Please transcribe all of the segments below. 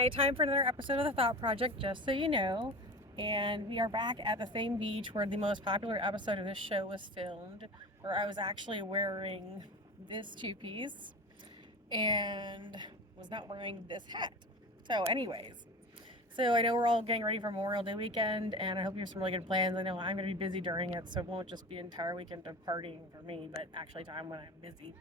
Hi, time for another episode of the Thought Project, just so you know. And we are back at the same beach where the most popular episode of this show was filmed, where I was actually wearing this two piece and was not wearing this hat. So, anyways, so I know we're all getting ready for Memorial Day weekend, and I hope you have some really good plans. I know I'm going to be busy during it, so it won't just be an entire weekend of partying for me, but actually time when I'm busy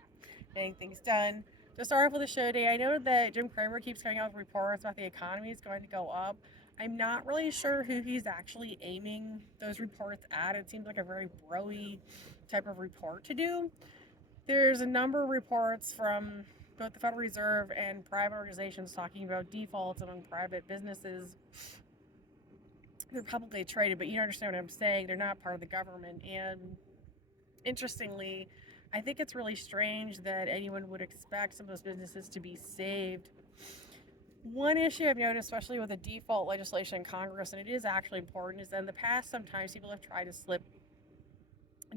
getting things done. To start off with the show today, I know that Jim Cramer keeps coming out with reports about the economy is going to go up. I'm not really sure who he's actually aiming those reports at. It seems like a very broy type of report to do. There's a number of reports from both the Federal Reserve and private organizations talking about defaults among private businesses. They're publicly traded, but you understand what I'm saying. They're not part of the government. And interestingly, I think it's really strange that anyone would expect some of those businesses to be saved. One issue I've noticed, especially with the default legislation in Congress, and it is actually important, is that in the past, sometimes people have tried to slip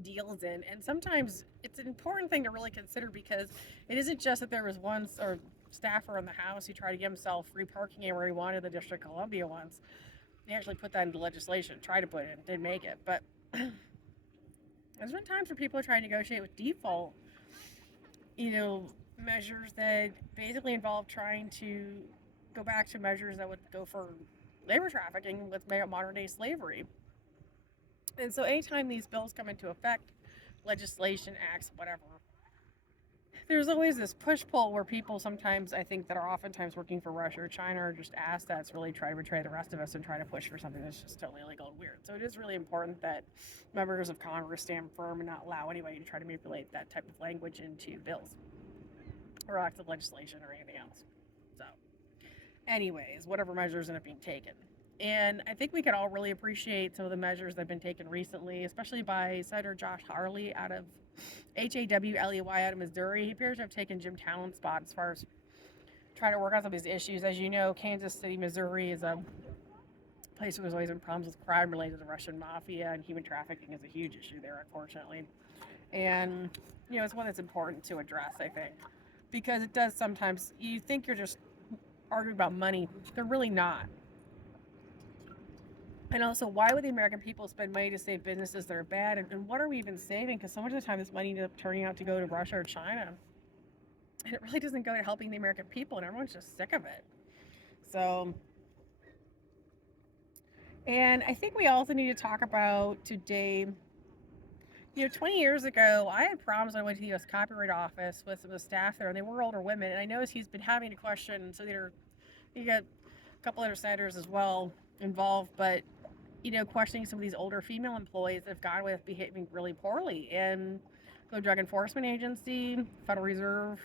deals in. And sometimes it's an important thing to really consider because it isn't just that there was one or staffer in the House who tried to get himself free parking anywhere he wanted in the District of Columbia once. They actually put that into legislation, tried to put it in, didn't make it. But there's been times where people are trying to negotiate with default, measures that basically involve trying to go back to measures that would go for labor trafficking with modern day slavery. And so anytime these bills come into effect, legislation, acts, whatever, there's always this push pull where people sometimes, I think, that are oftentimes working for Russia or China or just assets really try to betray the rest of us and try to push for something that's just totally illegal and weird. So it is really important that members of Congress stand firm and not allow anybody to try to manipulate that type of language into bills or acts of legislation or anything else. So, anyways, whatever measures end up being taken. And I think we could all really appreciate some of the measures that have been taken recently, especially by Senator Josh Hawley out of Hawley out of Missouri. He appears to have taken Jim Talon's spot as far as trying to work out some of these issues. As you know, Kansas City, Missouri is a place where there's always been problems with crime related to the Russian mafia, and human trafficking is a huge issue there, unfortunately. And, it's one that's important to address, I think, because it does sometimes, you think you're just arguing about money. They're really not. And also, why would the American people spend money to save businesses that are bad? And what are we even saving? Because so much of the time, this money ends up turning out to go to Russia or China. And it really doesn't go to helping the American people, and everyone's just sick of it. So, and I think we also need to talk about today. 20 years ago, I had problems when I went to the U.S. Copyright Office with some of the staff there, and they were older women. And I noticed he's been having to question, so you got a couple other senators as well involved, but questioning some of these older female employees that have gone away with behaving really poorly. And the Drug Enforcement Agency, Federal Reserve,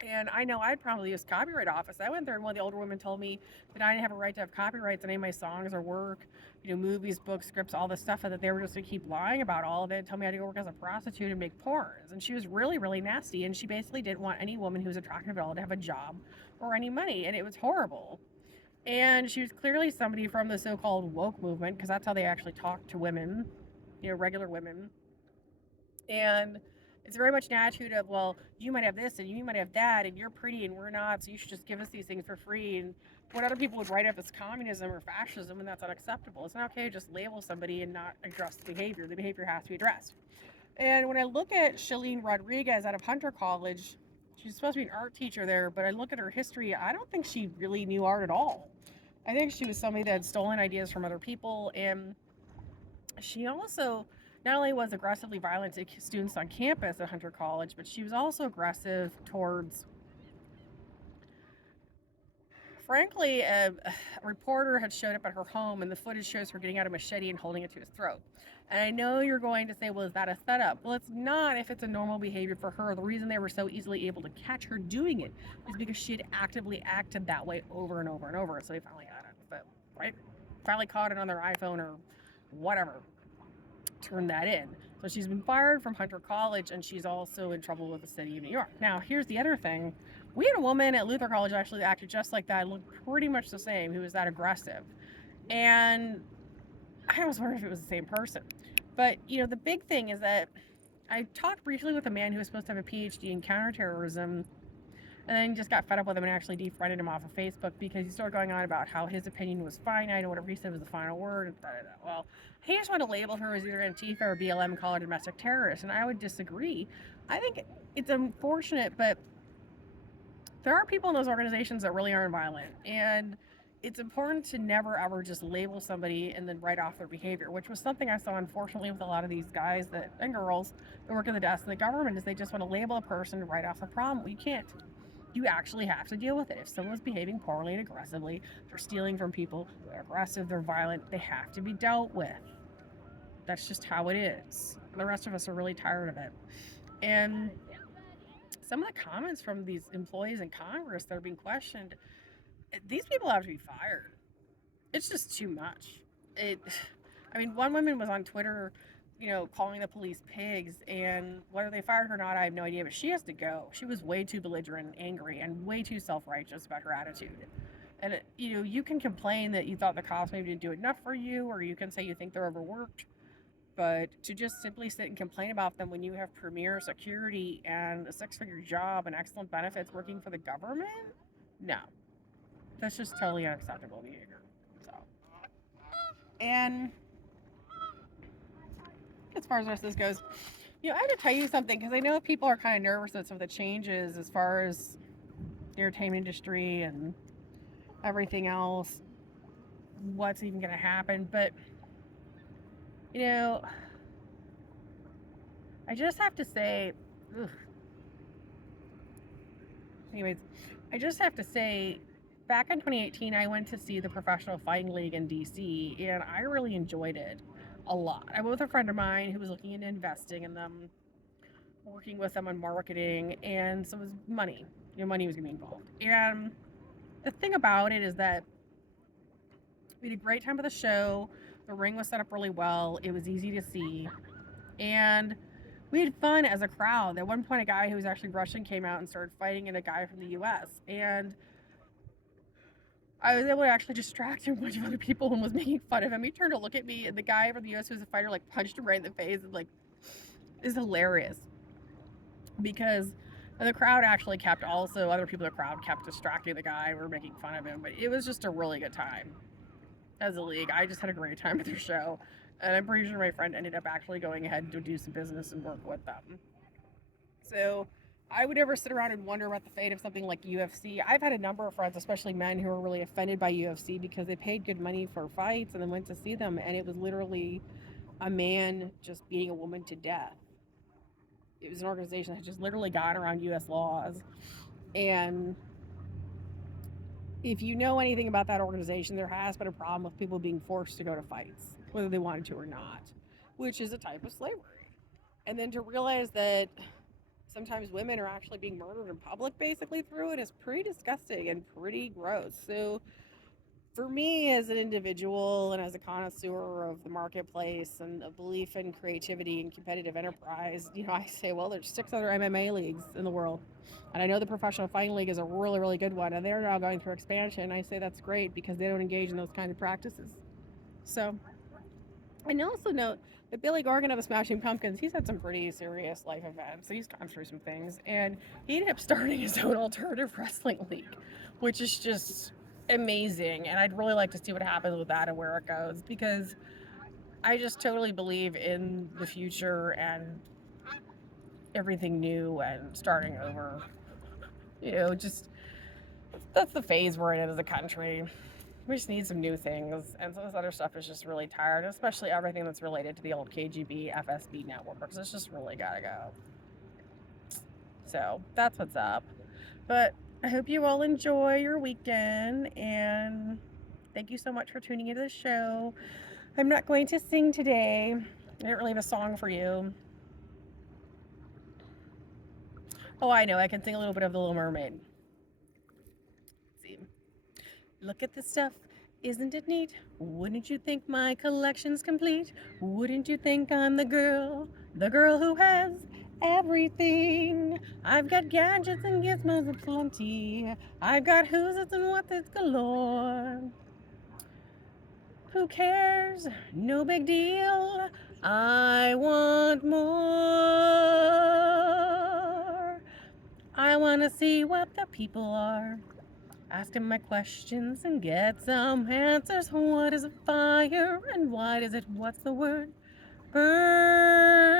and I know I'd probably use Copyright Office. I went there and one of the older women told me that I didn't have a right to have copyrights on any of my songs or work, movies, books, scripts, all this stuff, and that they were just going to keep lying about all of it and tell me I had to go work as a prostitute and make porns. And she was really, really nasty, and she basically didn't want any woman who was attractive at all to have a job or any money, and it was horrible. And she was clearly somebody from the so-called woke movement, because that's how they actually talk to women, regular women. And it's very much an attitude of, well, you might have this and you might have that, and you're pretty and we're not, so you should just give us these things for free. And what other people would write up as communism or fascism, and that's unacceptable. It's not okay to just label somebody and not address the behavior. The behavior has to be addressed. And when I look at Shalene Rodriguez out of Hunter College, she's supposed to be an art teacher there, but I look at her history, I don't think she really knew art at all. I think she was somebody that had stolen ideas from other people, and she also not only was aggressively violent to students on campus at Hunter College, but she was also aggressive towards, frankly, a reporter had showed up at her home, and the footage shows her getting out a machete and holding it to his throat. And I know you're going to say, well, is that a setup? Well, it's not if it's a normal behavior for her. The reason they were so easily able to catch her doing it is because she had actively acted that way over and over and over. So they finally got it, right? Finally caught it on their iPhone or whatever. Turn that in. So she's been fired from Hunter College, and she's also in trouble with the city of New York. Now, here's the other thing. We had a woman at Luther College actually acted just like that, looked pretty much the same, who was that aggressive. And I almost wonder if it was the same person. But, the big thing is that I talked briefly with a man who was supposed to have a PhD in counterterrorism, And then just got fed up with him and actually defriended him off of Facebook because he started going on about how his opinion was finite and whatever he said was the final word. Well, he just wanted to label her as either Antifa or BLM and call her domestic terrorist, and I would disagree. I think it's unfortunate, but there are people in those organizations that really aren't violent, and it's important to never ever just label somebody and then write off their behavior, which was something I saw unfortunately with a lot of these guys and girls that work in the desk in the government, is they just want to label a person and write off the problem. Well, you can't. You actually have to deal with it. If someone's behaving poorly and aggressively, they're stealing from people, they're aggressive, they're violent, they have to be dealt with. That's just how it is. The rest of us are really tired of it. And some of the comments from these employees in Congress that are being questioned, these people have to be fired. It's just too much. I mean, one woman was on Twitter, calling the police pigs, and whether they fired her or not, I have no idea, but she has to go. She was way too belligerent, angry, and way too self-righteous about her attitude. And, you can complain that you thought the cops maybe didn't do enough for you, or you can say you think they're overworked. But to just simply sit and complain about them when you have premier security and a six-figure job and excellent benefits working for the government? No. That's just totally unacceptable behavior. So, and as far as the rest of this goes, I have to tell you something, because I know people are kind of nervous about some of the changes as far as the entertainment industry and everything else, what's even going to happen. But I just have to say, I just have to say, back in 2018, I went to see the Professional Fighting League in DC, and I really enjoyed it a lot. I went with a friend of mine who was looking into investing in them, working with them on marketing, and so it was money. Money was going to be involved. And the thing about it is that we had a great time with the show. The ring was set up really well. It was easy to see. And we had fun as a crowd. At one point, a guy who was actually Russian came out and started fighting a guy from the U.S. And I was able to actually distract him from a bunch of other people and was making fun of him. He turned to look at me, and the guy from the U.S. who was a fighter, punched him right in the face. And, it's hilarious. Because the crowd actually kept, also other people in the crowd kept distracting the guy. We were making fun of him. But it was just a really good time. As a league, I just had a great time with their show, and I'm pretty sure my friend ended up actually going ahead to do some business and work with them. So I would never sit around and wonder about the fate of something like UFC. I've had a number of friends, especially men, who were really offended by UFC because they paid good money for fights and then went to see them, and it was literally a man just beating a woman to death. It was an organization that just literally got around U.S. laws. And if you know anything about that organization, there has been a problem with people being forced to go to fights, whether they wanted to or not, which is a type of slavery. And then to realize that sometimes women are actually being murdered in public basically through it is pretty disgusting and pretty gross. So for me as an individual and as a connoisseur of the marketplace and a belief in creativity and competitive enterprise, I say, well, there's 6 other MMA leagues in the world. And I know the Professional Fighting League is a really, really good one. And they're now going through expansion. I say that's great because they don't engage in those kinds of practices. So I also note that Billy Corgan of the Smashing Pumpkins, he's had some pretty serious life events. So he's gone through some things. And he ended up starting his own alternative wrestling league, which is just amazing. And I'd really like to see what happens with that and where it goes, because I just totally believe in the future and everything new and starting over. Just that's the phase we're in as a country. We just need some new things, and so this other stuff is just really tired, especially everything that's related to the old KGB, FSB networks. It's just really gotta go. So that's what's up. But I hope you all enjoy your weekend, and thank you so much for tuning into the show. I'm not going to sing today. I didn't really have a song for you. Oh, I know. I can sing a little bit of The Little Mermaid. Let's see. Look at this stuff. Isn't it neat? Wouldn't you think my collection's complete? Wouldn't you think I'm the girl who has everything? I've got gadgets and gizmos aplenty. I've got who's it's and what's it's galore. Who cares? No big deal. I want more. I want to see what the what people are. Ask him my questions and get some answers. What is a fire and why does it? What's the word? Burn.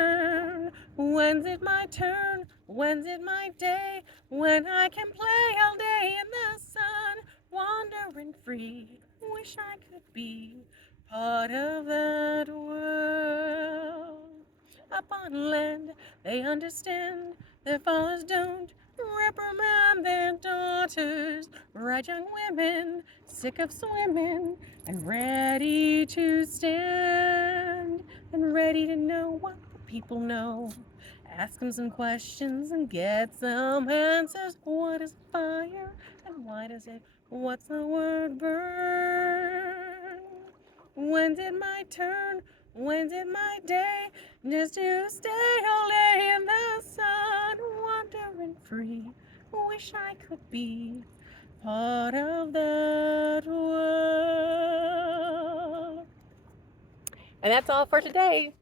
When's it my turn? When's it my day? When I can play all day in the sun, wandering free. Wish I could be part of that world. Up on land, they understand. Their fathers don't reprimand their daughters. Bright young women, sick of swimming, and ready to stand, and ready to know what the people know. Ask them some questions and get some answers. What is fire and why does it? What's the word burn? When's it my turn? When's it my day? Just to stay all day in the sun, wandering free. Wish I could be part of that world. And that's all for today.